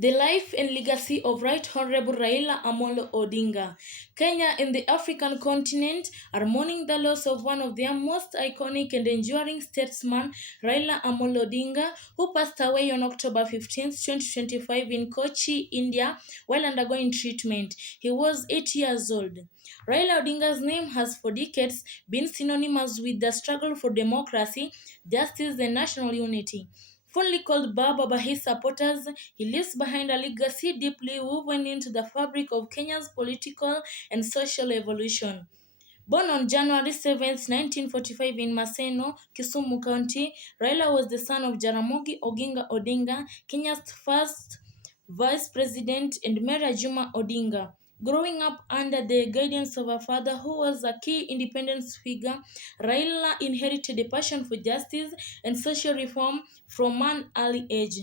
The life and legacy of Rt.Hon.Raila Amolo Odinga. Kenya and the African continent are mourning the loss of one of their most iconic and enduring statesmen, Raila Amolo Odinga, who passed away on October 15th, 2025 in Kochi, India, while undergoing treatment. He was 8 years old. Raila Odinga's name has for decades been synonymous with the struggle for democracy, justice, and national unity. Fondly called Baba by his supporters, he leaves behind a legacy deeply woven into the fabric of Kenya's political and social evolution. Born on January 7, 1945 in Maseno, Kisumu County, Raila was the son of Jaramogi Oginga Odinga, Kenya's first vice president, and Mary Juma Odinga. Growing up under the guidance of her father, who was a key independence figure, Raila inherited a passion for justice and social reform from an early age.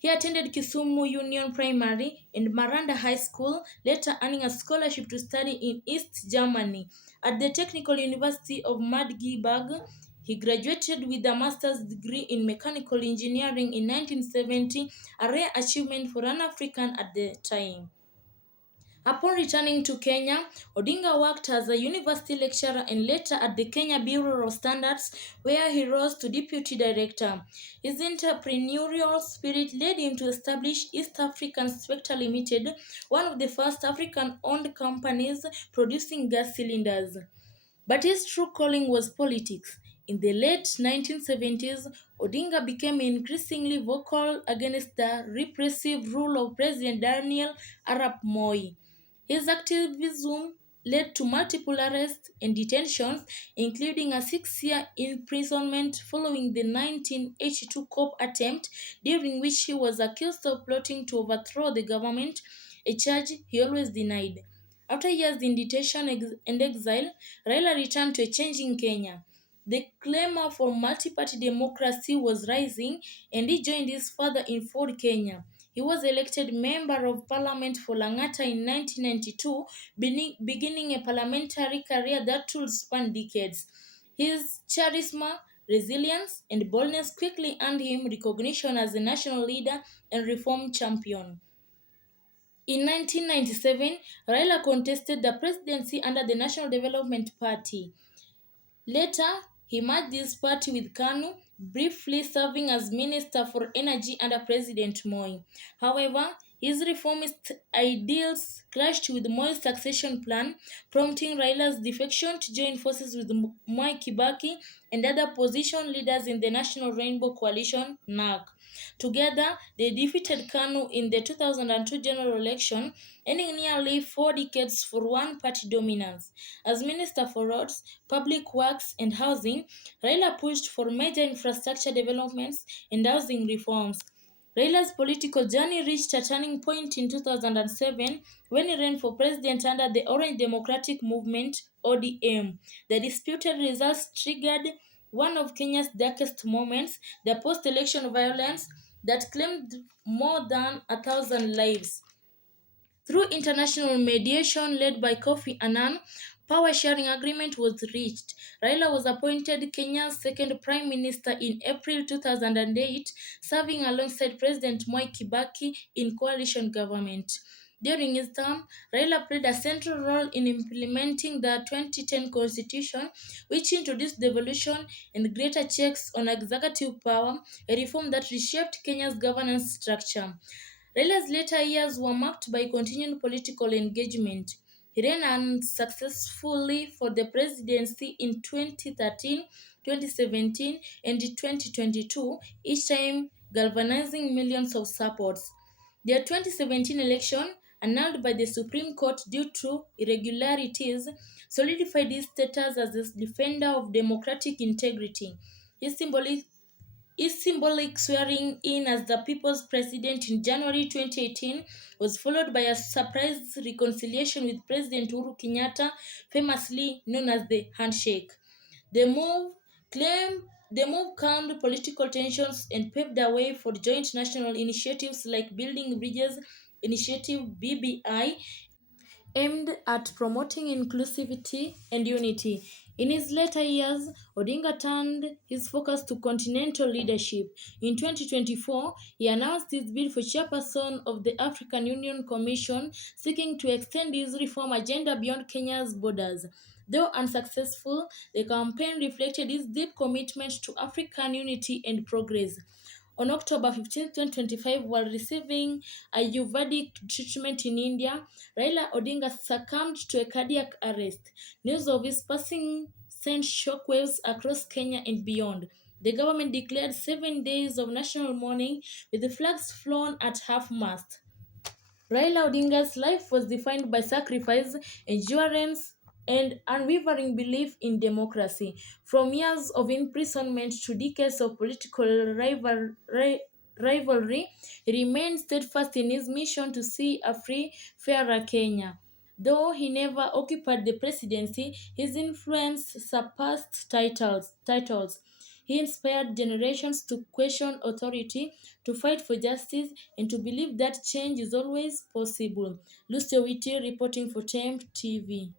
He attended Kisumu Union Primary and Maranda High School, later earning a scholarship to study in East Germany. At the Technical University of Magdeburg, he graduated with a master's degree in mechanical engineering in 1970, a rare achievement for an African at the time. Upon returning to Kenya, Odinga worked as a university lecturer and later at the Kenya Bureau of Standards, where he rose to deputy director. His entrepreneurial spirit led him to establish East African Spectre Limited, one of the first African-owned companies producing gas cylinders. But his true calling was politics. In the late 1970s, Odinga became increasingly vocal against the repressive rule of President Daniel Arap Moi. His activism led to multiple arrests and detentions, including a 6-year imprisonment following the 1982 coup attempt, during which he was accused of plotting to overthrow the government, a charge he always denied. After years in detention and exile, Raila returned to a changing Kenya. The clamor for multi-party democracy was rising, and he joined his father in Ford Kenya. He was elected member of parliament for Lang'ata in 1992, beginning a parliamentary career that would span decades. His charisma, resilience, and boldness quickly earned him recognition as a national leader and reform champion. In 1997, Raila contested the presidency under the National Development Party. Later, he merged this party with KANU, briefly serving as Minister for Energy under President Moi. However, his reformist ideals clashed with Moi's succession plan, prompting Raila's defection to join forces with Mwai Kibaki and other opposition leaders in the National Rainbow Coalition, NARC. Together, they defeated KANU in the 2002 general election, ending nearly 4 decades for one-party dominance. As Minister for Roads, Public Works and Housing, Raila pushed for major infrastructure developments and housing reforms. Raila's political journey reached a turning point in 2007 when he ran for president under the Orange Democratic Movement (ODM). The disputed results triggered one of Kenya's darkest moments, the post-election violence that claimed more than 1,000 lives. Through international mediation led by Kofi Annan, power sharing agreement was reached. Raila was appointed Kenya's second prime minister in April 2008, serving alongside President Mwai Kibaki in coalition government. During his term, Raila played a central role in implementing the 2010 constitution, which introduced devolution and greater checks on executive power, a reform that reshaped Kenya's governance structure. Raila's later years were marked by continued political engagement. He ran unsuccessfully for the presidency in 2013, 2017, and 2022, each time galvanizing millions of supports. The 2017 election, annulled by the Supreme Court due to irregularities, solidified his status as a defender of democratic integrity. His symbolic swearing in as the people's president in January 2018 was followed by a surprise reconciliation with President Uhuru Kenyatta, famously known as the handshake. The move claimed the move calmed political tensions and paved the way for joint national initiatives like Building Bridges Initiative (BBI), aimed at promoting inclusivity and unity. In his later years, Odinga turned his focus to continental leadership. In 2024, he announced his bid for chairperson of the African Union Commission, seeking to extend his reform agenda beyond Kenya's borders. Though unsuccessful, the campaign reflected his deep commitment to African unity and progress. On October 15, 2025, while receiving Ayurvedic treatment in India, Raila Odinga succumbed to a cardiac arrest. News of his passing sent shockwaves across Kenya and beyond. The government declared 7 days of national mourning with the flags flown at half mast. Raila Odinga's life was defined by sacrifice, endurance, and unwavering belief in democracy. From years of imprisonment to decades of political rivalry, he remained steadfast in his mission to see a free, fairer Kenya. Though he never occupied the presidency, his influence surpassed titles. He inspired generations to question authority, to fight for justice, and to believe that change is always possible. Lucio Witi reporting for Temp TV.